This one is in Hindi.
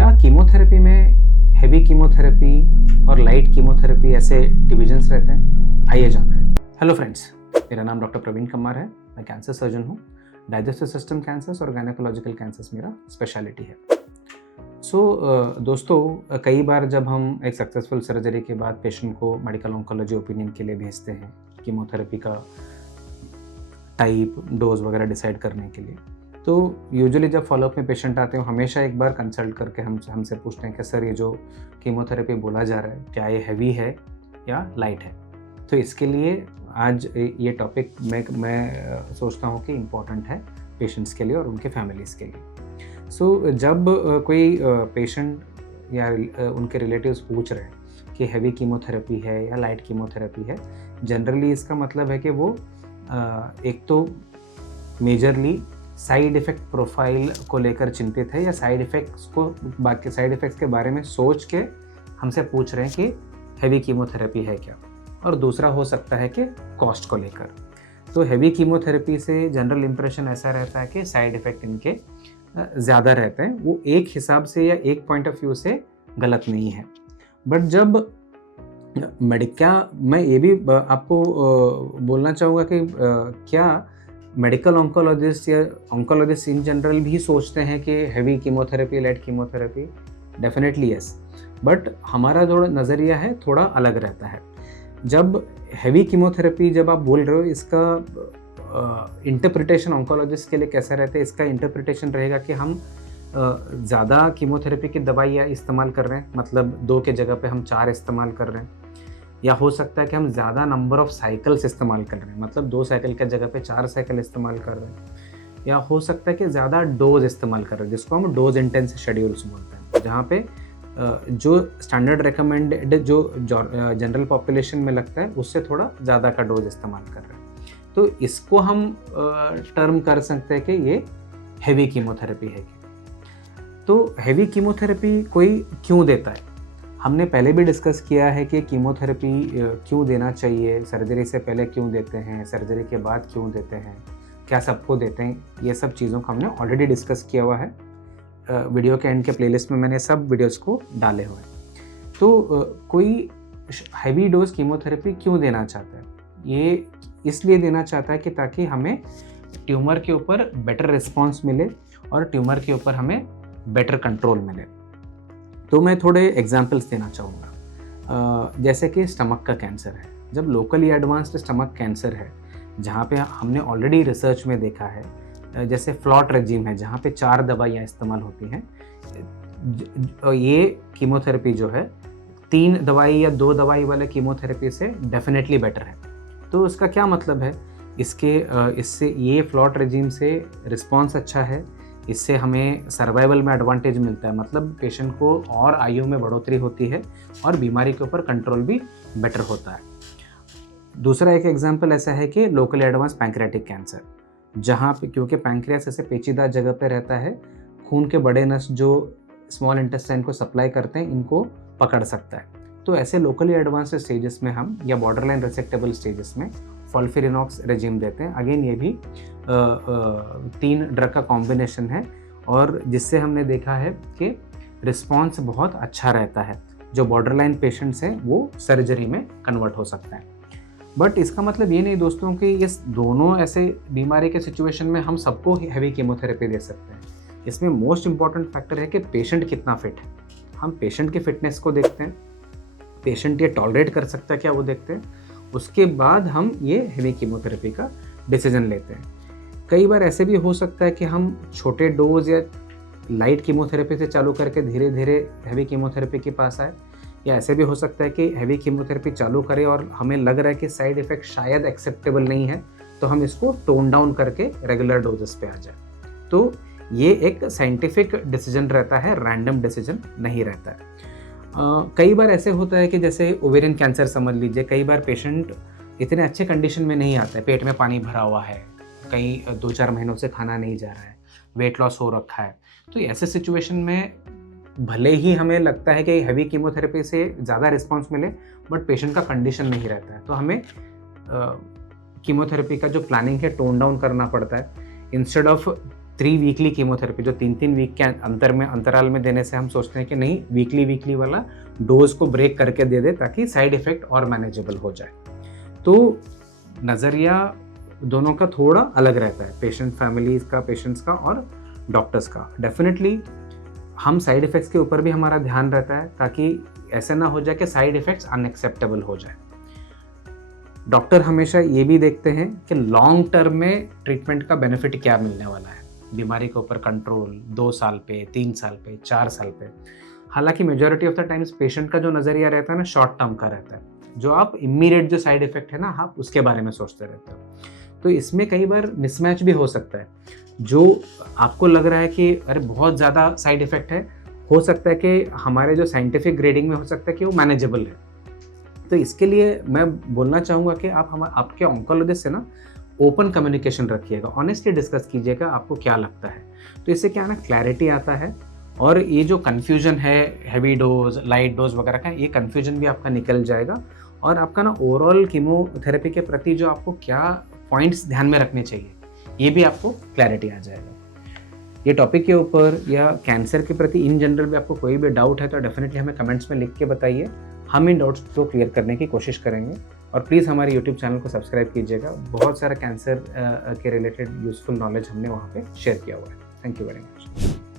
क्या कीमोथेरेपी में हैवी कीमोथेरेपी और लाइट कीमोथेरेपी ऐसे डिविजन्स रहते हैं? आइए जानते हैं। हेलो फ्रेंड्स, मेरा नाम डॉक्टर प्रवीण कम्मार है। मैं कैंसर सर्जन हूँ। डाइजेस्टिव सिस्टम कैंसर्स और गायनेकोलॉजिकल कैंसर्स मेरा स्पेशलिटी है। दोस्तों, कई बार जब हम एक सक्सेसफुल सर्जरी के बाद पेशेंट को मेडिकल ऑन्कोलॉजी ओपिनियन के लिए भेजते हैं कीमोथेरेपी का टाइप, डोज वगैरह डिसाइड करने के लिए, तो यूजुअली जब फॉलोअप में पेशेंट आते हैं हमेशा एक बार कंसल्ट करके हमसे पूछते हैं कि सर ये जो कीमोथेरेपी बोला जा रहा है क्या ये हैवी है या लाइट है। तो इसके लिए आज ये टॉपिक मैं सोचता हूँ कि इम्पॉर्टेंट है पेशेंट्स के लिए और उनके फैमिलीज़ के लिए। जब कोई पेशेंट या उनके रिलेटिव्स पूछ रहे हैं कि हैवी कीमोथेरेपी है या लाइट कीमोथेरेपी है, जनरली इसका मतलब है कि वो एक तो मेजरली साइड इफ़ेक्ट प्रोफाइल को लेकर चिंतित है या साइड इफ़ेक्ट्स के बारे में सोच के हमसे पूछ रहे हैं कि हैवी कीमोथेरेपी है क्या, और दूसरा हो सकता है कि कॉस्ट को लेकर। तो हैवी कीमोथेरेपी से जनरल इम्प्रेशन ऐसा रहता है कि साइड इफ़ेक्ट इनके ज़्यादा रहते हैं। वो एक हिसाब से या एक पॉइंट ऑफ व्यू से गलत नहीं है, बट जब मैं ये भी आपको बोलना चाहूँगा कि क्या मेडिकल ऑन्कोलॉजिस्ट या ऑन्कोलॉजिस्ट इन जनरल भी सोचते हैं कि heavy chemotherapy, light chemotherapy? Definitely yes, but हमारा जो नज़रिया है थोड़ा अलग रहता है। जब हैवी कीमोथेरेपी जब आप बोल रहे हो, इसका इंटरप्रिटेशन ऑन्कोलॉजिस्ट के लिए कैसा रहता है? इसका इंटरप्रिटेशन रहेगा कि हम ज़्यादा कीमोथेरेपी की दवाइयाँ इस्तेमाल कर रहे हैं, मतलब 2 के जगह पे हम 4 इस्तेमाल कर रहे हैं, या हो सकता है कि हम ज़्यादा नंबर ऑफ़ साइकिल्स इस्तेमाल कर रहे हैं, मतलब 2 साइकिल की जगह पे 4 साइकिल इस्तेमाल कर रहे हैं, या हो सकता है कि ज़्यादा डोज इस्तेमाल कर रहे हैं, जिसको हम डोज इंटेंसिव शेड्यूल्स बोलते हैं, जहाँ पे जो स्टैंडर्ड रिकमेंडेड जो जनरल पॉपुलेशन में लगता है उससे थोड़ा ज़्यादा का डोज इस्तेमाल कर रहे हैं। तो इसको हम टर्म कर सकते हैं कि ये हैवी कीमोथेरेपी है। तो हैवी कीमोथेरेपी कोई क्यों देता है? हमने पहले भी डिस्कस किया है कि कीमोथेरेपी क्यों देना चाहिए, सर्जरी से पहले क्यों देते हैं, सर्जरी के बाद क्यों देते हैं, क्या सबको देते हैं, ये सब चीज़ों को हमने ऑलरेडी डिस्कस किया हुआ है। वीडियो के एंड के प्लेलिस्ट में मैंने सब वीडियोस को डाले हुए हैं। तो कोई हैवी डोज कीमोथेरेपी क्यों देना चाहता है? ये इसलिए देना चाहता है कि ताकि हमें ट्यूमर के ऊपर बेटर रिस्पॉन्स मिले और ट्यूमर के ऊपर हमें बेटर कंट्रोल मिले। तो मैं थोड़े एग्जांपल्स देना चाहूँगा। जैसे कि स्टमक का कैंसर है। जब लोकली एडवांस्ड स्टमक कैंसर है, जहाँ पे हमने ऑलरेडी रिसर्च में देखा है, जैसे फ्लॉट रेजिम है जहाँ पे 4 दवाइयाँ इस्तेमाल होती हैं, ये कीमोथेरेपी जो है 3 दवाई या 2 दवाई वाले कीमोथेरेपी से डेफिनेटली बेटर है। तो उसका क्या मतलब है? इससे ये फ्लॉट रेजिम से रिस्पॉन्स अच्छा है, इससे हमें सर्वाइवल में एडवांटेज मिलता है, मतलब पेशेंट को और आयु में बढ़ोतरी होती है और बीमारी के ऊपर कंट्रोल भी बेटर होता है। दूसरा एक एग्जांपल ऐसा है कि लोकली एडवांस पैंक्रियाटिक कैंसर, जहाँ पे क्योंकि पैंक्रियास ऐसे पेचीदा जगह पे रहता है, खून के बड़े नस जो स्मॉल इंटेस्टाइन को सप्लाई करते हैं इनको पकड़ सकता है। तो ऐसे लोकली एडवांस स्टेजेस में हम या बॉर्डरलाइन रेसेक्टेबल स्टेजेस में फॉल्फिरिनॉक्स रेजिम देते हैं। अगेन ये भी 3 ड्रग का कॉम्बिनेशन है और जिससे हमने देखा है कि रिस्पॉन्स बहुत अच्छा रहता है। जो बॉर्डरलाइन पेशेंट्स हैं वो सर्जरी में कन्वर्ट हो सकता है। बट इसका मतलब ये नहीं दोस्तों कि ये दोनों ऐसे बीमारी के सिचुएशन में हम सबको हैवी कीमोथेरेपी दे सकते हैं। इसमें मोस्ट इम्पॉर्टेंट फैक्टर है कि पेशेंट कितना फिट है। हम पेशेंट के फिटनेस को देखते हैं, पेशेंट ये टॉलरेट कर सकता है क्या, वो देखते हैं, उसके बाद हम ये हैवी कीमोथेरेपी का डिसीजन लेते हैं। कई बार ऐसे भी हो सकता है कि हम छोटे डोज या लाइट कीमोथेरेपी से चालू करके धीरे धीरे हैवी कीमोथेरेपी के पास आए, या ऐसे भी हो सकता है कि हैवी कीमोथेरेपी चालू करें और हमें लग रहा है कि साइड इफ़ेक्ट शायद एक्सेप्टेबल नहीं है, तो हम इसको टोन डाउन करके रेगुलर डोजेस पे आ जाए। तो ये एक साइंटिफिक डिसीजन रहता है, रैंडम डिसीजन नहीं रहता है। कई बार ऐसे होता है कि जैसे ओवेरियन कैंसर समझ लीजिए, कई बार पेशेंट इतने अच्छे कंडीशन में नहीं आता है, पेट में पानी भरा हुआ है, कहीं 2-4 महीनों से खाना नहीं जा रहा है, वेट लॉस हो रखा है। तो ऐसे सिचुएशन में भले ही हमें लगता है कि हैवी कीमोथेरेपी से ज़्यादा रिस्पॉन्स मिले, बट पेशेंट का कंडीशन नहीं रहता है, तो हमें कीमोथेरेपी का जो प्लानिंग है टोन डाउन करना पड़ता है। इंस्टेड ऑफ वीकली कीमोथेरेपी जो 3-3 वीक के अंतराल में देने से हम सोचते हैं कि नहीं, वीकली वाला डोज को ब्रेक करके दे दे ताकि साइड इफ़ेक्ट और मैनेजेबल हो जाए। तो नज़रिया दोनों का थोड़ा अलग रहता है, पेशेंट्स का और डॉक्टर्स का। डेफिनेटली हम साइड इफ़ेक्ट्स के ऊपर भी हमारा ध्यान रहता है ताकि ऐसा ना हो जाए कि साइड इफ़ेक्ट्स अनएक्सेप्टेबल हो जाए। डॉक्टर हमेशा ये भी देखते हैं कि लॉन्ग टर्म में ट्रीटमेंट का बेनिफिट क्या मिलने वाला है, बीमारी के ऊपर कंट्रोल 2 साल पे, 3 साल पे, 4 साल पे। हालांकि majority of the times patient का जो नज़रिया रहता है ना, शॉर्ट टर्म का रहता है, जो आप इमीडिएट जो साइड इफेक्ट है ना, आप उसके बारे में सोचते रहते हो। तो इसमें कई बार मिसमैच भी हो सकता है। जो आपको लग रहा है कि अरे बहुत ज़्यादा साइड इफेक्ट है, हो सकता है कि हमारे जो साइंटिफिक ग्रेडिंग में हो सकता है कि वो मैनेजेबल है। तो इसके लिए मैं बोलना चाहूँगा कि आप आपके ऑन्कोलॉजिस्ट से ना ओपन कम्युनिकेशन रखिएगा, ऑनेस्टली डिस्कस कीजिएगा आपको क्या लगता है। तो इससे क्या है ना, क्लैरिटी आता है और ये जो कन्फ्यूजन है हैवी डोज, लाइट डोज वगैरह का, ये कन्फ्यूजन भी आपका निकल जाएगा और आपका ना ओवरऑल कीमोथेरेपी के प्रति जो आपको क्या पॉइंट्स ध्यान में रखने चाहिए, ये भी आपको क्लैरिटी आ जाएगा। ये टॉपिक के ऊपर या कैंसर के प्रति इन जनरल भी आपको कोई भी डाउट है तो डेफिनेटली हमें कमेंट्स में लिख के बताइए, हम इन डाउट्स को क्लियर करने की कोशिश करेंगे। और प्लीज़ हमारे यूट्यूब चैनल को सब्सक्राइब कीजिएगा, बहुत सारा कैंसर के रिलेटेड यूज़फुल नॉलेज हमने वहाँ पे शेयर किया हुआ है। Thank you very much.